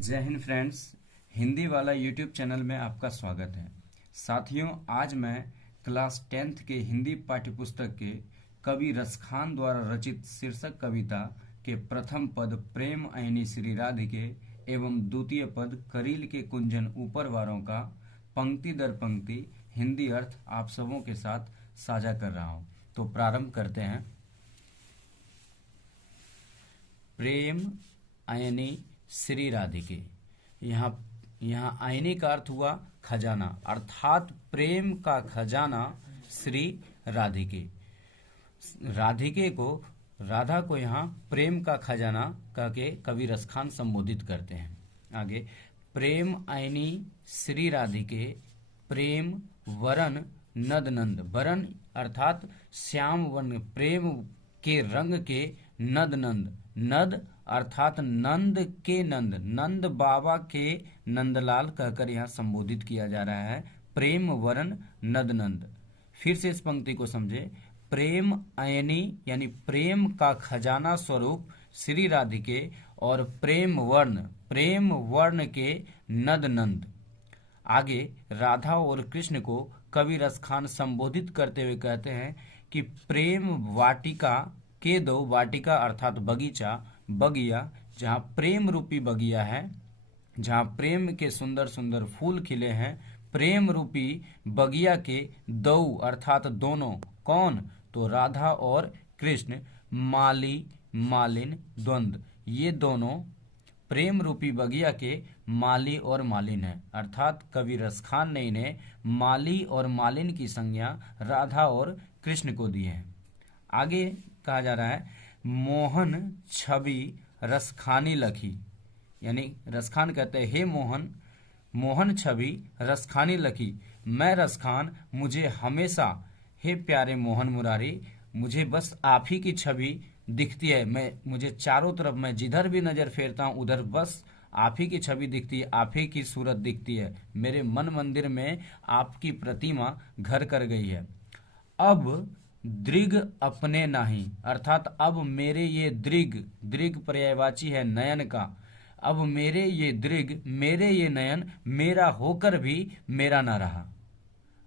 जय हिंद फ्रेंड्स। हिंदी वाला YouTube channel में आपका स्वागत है। साथियों, आज मैं क्लास 10th के हिंदी पाठ्यपुस्तक के कवि रसखान द्वारा रचित शीर्षक कविता के प्रथम पद प्रेम ऐनी श्री राधिके एवं द्वितीय पद करील के कुंजन ऊपर वारों का पंक्ति दर पंक्ति हिंदी अर्थ आप सबों के साथ साझा कर रहा हूं। तो प्रारंभ करते हैं। प्रेम ऐनी श्री राधिके। यहाँ आईने का अर्थ हुआ खजाना, अर्थात प्रेम का खजाना श्री राधिके। राधिके को, राधा को यहाँ प्रेम का खजाना कह के कवि रसखान संबोधित करते हैं। आगे, प्रेम ऐनी श्री राधिके प्रेम वरन नद नंद। वरन अर्थात श्याम वन, प्रेम के रंग के नद नंद। नद अर्थात नंद के नंद, नंद बाबा के नंदलाल कहकर यहाँ संबोधित किया जा रहा है। प्रेम वरन नद नंद। फिर से इस पंक्ति को समझे। प्रेम ऐनी यानी प्रेम का खजाना स्वरूप श्री राधिके और प्रेम वर्ण के नद नंद। आगे राधा और कृष्ण को कवि रसखान संबोधित करते हुए कहते हैं कि प्रेम वाटिका के दो, वाटिका अर्थात बगीचा, बगिया, जहाँ प्रेम रूपी बगिया है, जहाँ प्रेम के सुंदर सुंदर फूल खिले हैं, प्रेम रूपी बगिया के दो अर्थात दोनों। कौन? तो राधा और कृष्ण, माली मालिन द्वंद्व, ये दोनों प्रेम रूपी बगिया के माली और मालिन है। अर्थात कवि रसखान ने इन्हें माली और मालिन की संज्ञा राधा और कृष्ण को दी है। आगे कहा जा रहा है मोहन छवि रसखानी लखी, यानी रसखान कहते हैं हे मोहन छवि रसखानी लखी। मैं रसखान, मुझे हमेशा, हे प्यारे मोहन मुरारी, मुझे बस आप ही की छवि दिखती है। मुझे चारों तरफ, मैं जिधर भी नजर फेरता हूँ उधर बस आप ही की छवि दिखती है, आप ही की सूरत दिखती है। मेरे मन मंदिर में आपकी प्रतिमा घर कर गई है। अब दृग अपने नाही, अर्थात अब मेरे ये दृग पर्यायवाची है नयन का। अब मेरे ये दृग, मेरे ये नयन मेरा होकर भी मेरा ना रहा।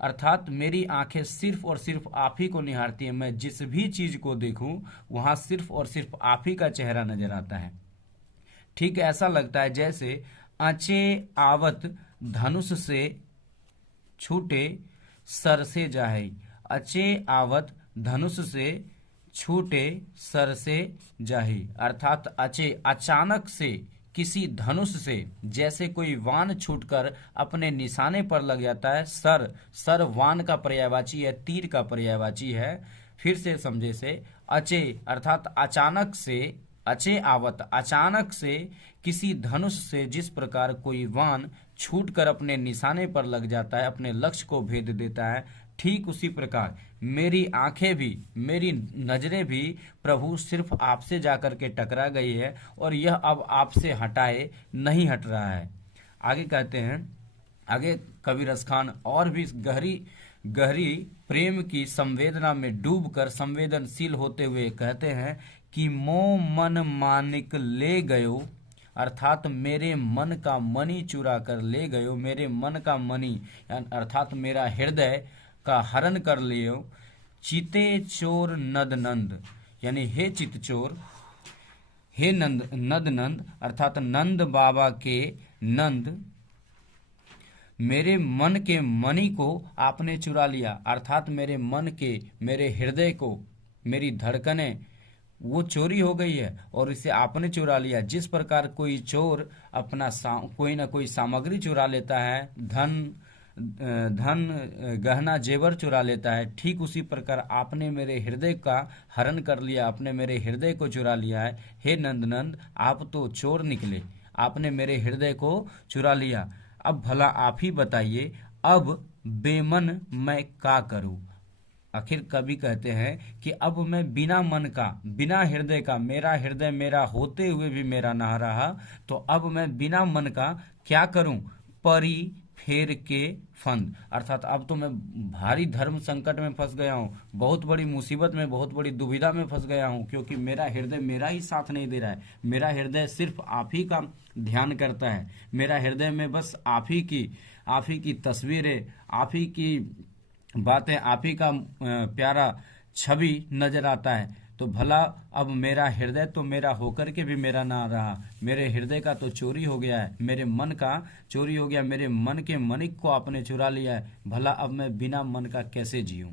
अर्थात मेरी आंखें सिर्फ और सिर्फ आप ही को निहारती हैं। मैं जिस भी चीज को देखूं वहां सिर्फ और सिर्फ आप ही का चेहरा नजर आता है। ठीक ऐसा लगता है जैसे आंचे आवत धनुष से छूटे सर से जाहे। अचे आवत धनुष से छूटे सर से जाही, अर्थात अचे अचानक से किसी धनुष से जैसे कोई वान छूटकर अपने निशाने पर लग जाता है। सर वान का पर्यायवाची है, तीर का पर्यायवाची है। फिर से समझे से अचे अर्थात अचानक से, अचे आवत अचानक से किसी धनुष से जिस प्रकार कोई वान छूटकर अपने निशाने पर लग जाता है, अपने लक्ष्य को भेद देता है, ठीक उसी प्रकार मेरी आंखें भी, मेरी नजरें भी प्रभु सिर्फ आपसे जाकर के टकरा गई है और यह अब आपसे हटाए नहीं हट रहा है। आगे कहते हैं, आगे कवि रसखान और भी गहरी प्रेम की संवेदना में डूबकर संवेदनशील होते हुए कहते हैं कि मोह मन मानिक ले गयो, अर्थात मेरे मन का मणि चुरा कर ले गयो। मेरे मन का मणि अर्थात मेरा हृदय का हरण कर लियो। चिते चोर नद नंद, यानी हे चित चोर, हे नद नंद अर्थात नंद बाबा के नंद, मेरे मन के मणि को आपने चुरा लिया। अर्थात मेरे मन के, मेरे हृदय को, मेरी धड़कनें, वो चोरी हो गई है और इसे आपने चुरा लिया। जिस प्रकार कोई चोर अपना कोई ना कोई सामग्री चुरा लेता है, धन गहना जेवर चुरा लेता है, ठीक उसी प्रकार आपने मेरे हृदय का हरण कर लिया, आपने मेरे हृदय को चुरा लिया है। हे नंद, आप तो चोर निकले, आपने मेरे हृदय को चुरा लिया। अब भला आप ही बताइए, अब बेमन मैं का करूं। आखिर कवि कहते हैं कि अब मैं बिना मन का, बिना हृदय का, मेरा हृदय मेरा होते हुए भी मेरा ना रहा, तो अब मैं बिना मन का क्या करूं। परी फेर के फंद, अर्थात अब तो मैं भारी धर्म संकट में फंस गया हूँ, बहुत बड़ी मुसीबत में, बहुत बड़ी दुविधा में फंस गया हूँ, क्योंकि मेरा हृदय मेरा ही साथ नहीं दे रहा है। मेरा हृदय सिर्फ आप ही का ध्यान करता है। मेरा हृदय में बस आप ही की तस्वीरें, आप ही की बातें, आप ही का प्यारा छवि नजर आता है। तो भला अब मेरा हृदय तो मेरा होकर के भी मेरा ना रहा, मेरे हृदय का तो चोरी हो गया है, मेरे मन का चोरी हो गया, मेरे मन के मणिक को आपने चुरा लिया है। भला अब मैं बिना मन का कैसे जीऊं?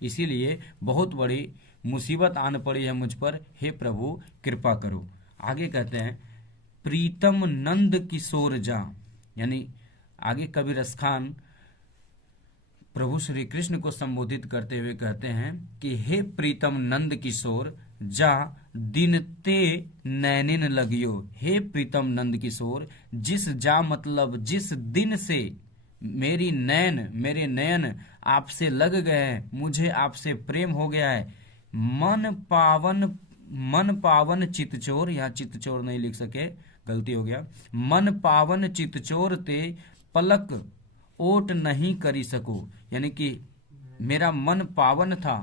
इसीलिए बहुत बड़ी मुसीबत आन पड़ी है मुझ पर, हे प्रभु कृपा करो। आगे कहते हैं, प्रीतम नंद किशोर जा, यानी आगे कबीर रस खान प्रभु श्री कृष्ण को संबोधित करते हुए कहते हैं कि हे प्रीतम नंद किशोर जा दिन ते नैनिन लगियो। हे प्रीतम नंद किशोर, जिस जा मतलब जिस दिन से मेरे नयन आपसे लग गए हैं, मुझे आपसे प्रेम हो गया है। मन पावन चितचोर, यहाँ चितचोर नहीं लिख सके, गलती हो गया। मन पावन चितचोर ते पलक ओट नहीं करी सको, यानी कि मेरा मन पावन था,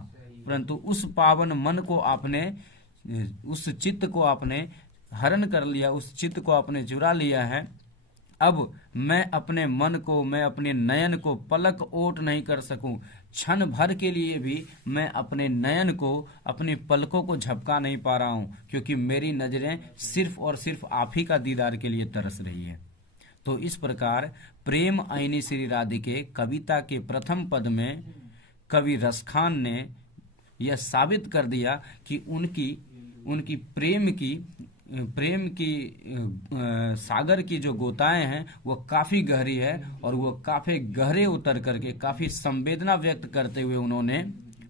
परंतु उस पावन मन को आपने, उस चित्त को आपने हरण कर लिया, उस चित्त को आपने चुरा लिया है। अब मैं अपने मन को, मैं अपने नयन को पलक ओट नहीं कर सकूं, क्षण भर के लिए भी मैं अपने नयन को, अपनी पलकों को झपका नहीं पा रहा हूं, क्योंकि मेरी नजरें सिर्फ और सिर्फ आप ही का दीदार के लिए तरस रही है। तो इस प्रकार प्रेम आईनी श्री राधिके कविता के प्रथम पद में कवि रसखान ने यह साबित कर दिया कि उनकी प्रेम की सागर की जो गोताएं हैं वह काफी गहरी है, और वह काफी गहरे उतर करके काफी संवेदना व्यक्त करते हुए उन्होंने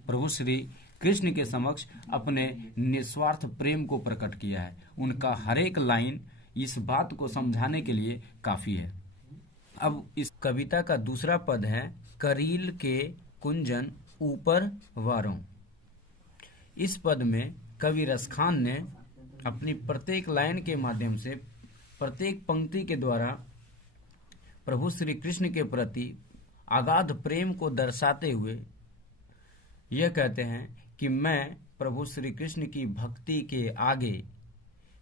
प्रभु श्री कृष्ण के समक्ष अपने निस्वार्थ प्रेम को प्रकट किया है। उनका हर एक लाइन इस बात को समझाने के लिए काफी है। अब इस कविता का दूसरा पद है, करील के कुंजन ऊपर वारों। इस पद में कवि रसखान ने अपनी प्रत्येक लाइन के माध्यम से, प्रत्येक पंक्ति के द्वारा प्रभु श्री कृष्ण के प्रति अगाध प्रेम को दर्शाते हुए यह कहते हैं कि मैं प्रभु श्री कृष्ण की भक्ति के आगे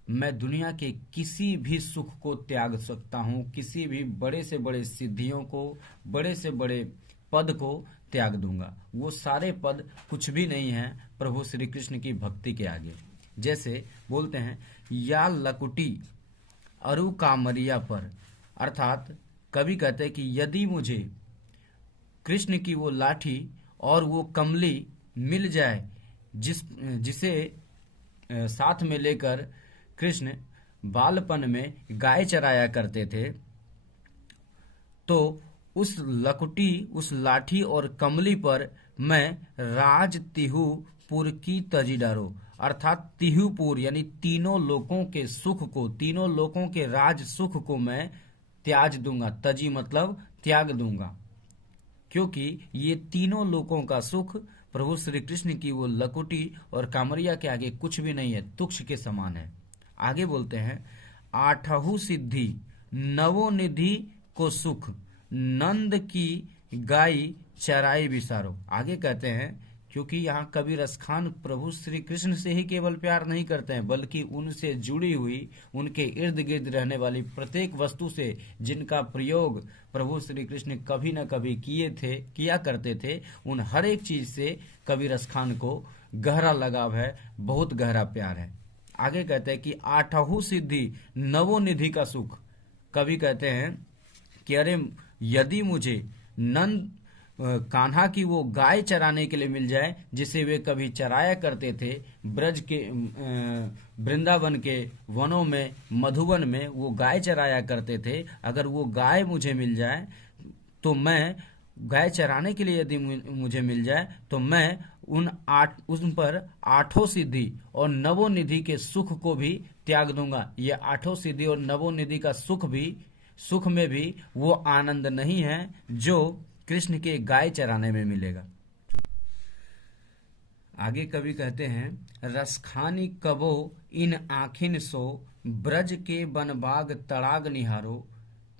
मैं दुनिया के किसी भी सुख को त्याग सकता हूँ, किसी भी बड़े से बड़े सिद्धियों को, बड़े से बड़े पद को त्याग दूंगा। वो सारे पद कुछ भी नहीं है प्रभु श्री कृष्ण की भक्ति के आगे। जैसे बोलते हैं, या लकुटी अरु कामरिया पर, अर्थात कवि कहते हैं कि यदि मुझे कृष्ण की वो लाठी और वो कमली मिल जाए जिसे साथ में लेकर कृष्ण बालपन में गाय चराया करते थे, तो उस लकुटी, उस लाठी और कमली पर मैं राज तिहुपुर की तजी डारो, अर्थात तिहुपुर यानी तीनों लोकों के सुख को, तीनों लोकों के राज सुख को मैं त्याज दूंगा। तजी मतलब त्याग दूंगा, क्योंकि ये तीनों लोकों का सुख प्रभु श्री कृष्ण की वो लकुटी और कामरिया के आगे कुछ भी नहीं है, तुक्ष के समान है। आगे बोलते हैं, आठहु सिद्धि नवो निधि को सुख नंद की गाय चराई विसारो। आगे कहते हैं, क्योंकि यहाँ कवि रसखान प्रभु श्री कृष्ण से ही केवल प्यार नहीं करते हैं, बल्कि उनसे जुड़ी हुई, उनके इर्द गिर्द रहने वाली प्रत्येक वस्तु से जिनका प्रयोग प्रभु श्री कृष्ण कभी न कभी किया करते थे, उन हर एक चीज से कवि रसखान को गहरा लगाव है, बहुत गहरा प्यार है। आगे कहते हैं कि आठहु सिद्धि नवो निधि का सुख। कवि कहते हैं कि अरे यदि मुझे नंद कान्हा की वो गाय चराने के लिए मिल जाए जिसे वे कभी चराया करते थे, ब्रज के वृंदावन के वनों में, मधुवन में वो गाय चराया करते थे, अगर वो गाय मुझे मिल जाए तो मैं, गाय चराने के लिए यदि मुझे मिल जाए तो मैं उन पर आठों सिद्धि और नवो निधि के सुख को भी त्याग दूंगा। ये आठों सिद्धि और नवो निधि का सुख में भी वो आनंद नहीं है जो कृष्ण के गाय चराने में मिलेगा। आगे कवि कहते हैं, रसखानी कबो इन आखिन सो ब्रज के बनबाग तड़ाग निहारो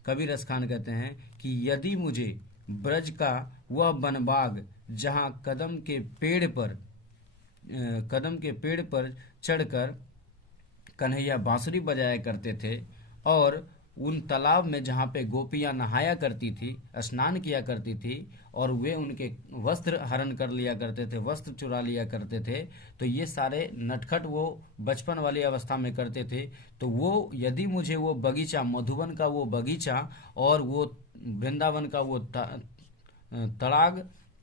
कवि रस खान कहते हैं कि यदि मुझे ब्रज का वह बनबाग जहाँ कदम के पेड़ पर चढ़कर कन्हैया बांसुरी बजाया करते थे, और उन तालाब में जहाँ पे गोपियाँ नहाया करती थी, स्नान किया करती थी, और वे उनके वस्त्र हरण कर लिया करते थे, वस्त्र चुरा लिया करते थे, तो ये सारे नटखट वो बचपन वाली अवस्था में करते थे। तो वो यदि मुझे वो बगीचा, मधुबन का वो बगीचा और वो वृंदावन का वो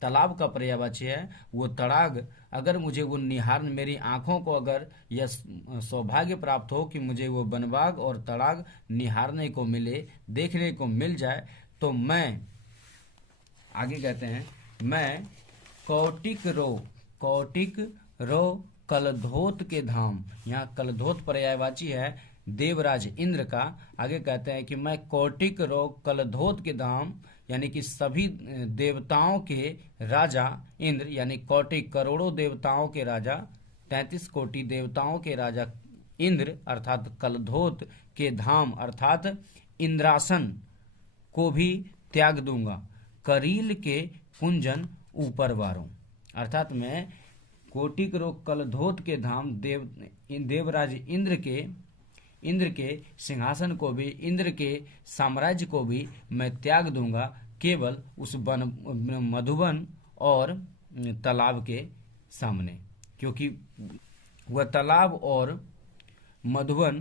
तालाब का पर्यायवाची है, वो तड़ाग, अगर मुझे वो निहारने, मेरी आंखों को अगर यह सौभाग्य प्राप्त हो कि मुझे वो बनबाग और तड़ाग निहारने को मिले, देखने को मिल जाए, तो मैं, आगे कहते हैं, मैं कौटिक रो कलधोत के धाम, यहाँ कलधोत पर्यायवाची है देवराज इंद्र का। आगे कहते हैं कि मैं कौटिक रो कलधोत के धाम, यानी कि सभी देवताओं के राजा इंद्र, यानी कौटिक करोड़ों देवताओं के राजा, 33 कोटि देवताओं के राजा इंद्र अर्थात कलधोत के धाम अर्थात इंद्रासन को भी त्याग दूंगा, करील के कुंजन ऊपर वारों, अर्थात मैं कोटिक रो कलधोत के धाम देवराज इंद्र के सिंहासन को भी, इंद्र के साम्राज्य को भी मैं त्याग दूंगा, केवल उस मधुबन और तालाब के सामने, क्योंकि वह तालाब और मधुबन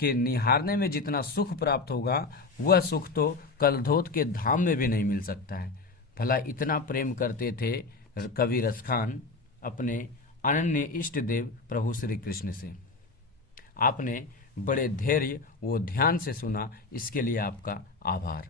के निहारने में जितना सुख प्राप्त होगा, वह सुख तो कलधोत के धाम में भी नहीं मिल सकता है। भला इतना प्रेम करते थे कवि रसखान अपने अनन्य इष्ट देव प्रभु श्री कृष्ण से। आपने बड़े धैर्य व ध्यान से सुना, इसके लिए आपका आभार।